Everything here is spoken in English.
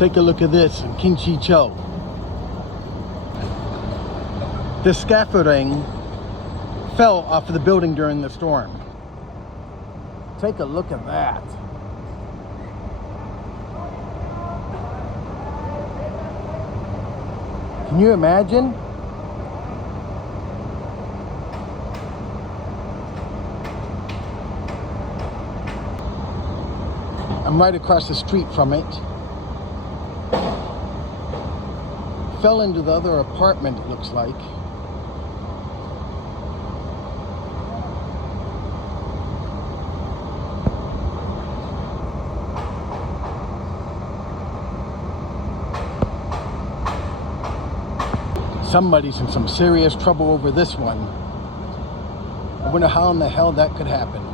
Take a look at this in Kinshicho. The scaffolding fell off of the building during the storm. Take a look at that. Can you imagine? I'm right across the street from it. Fell into the other apartment, it looks like. Somebody's in some serious trouble over this one. I wonder how in the hell that could happen.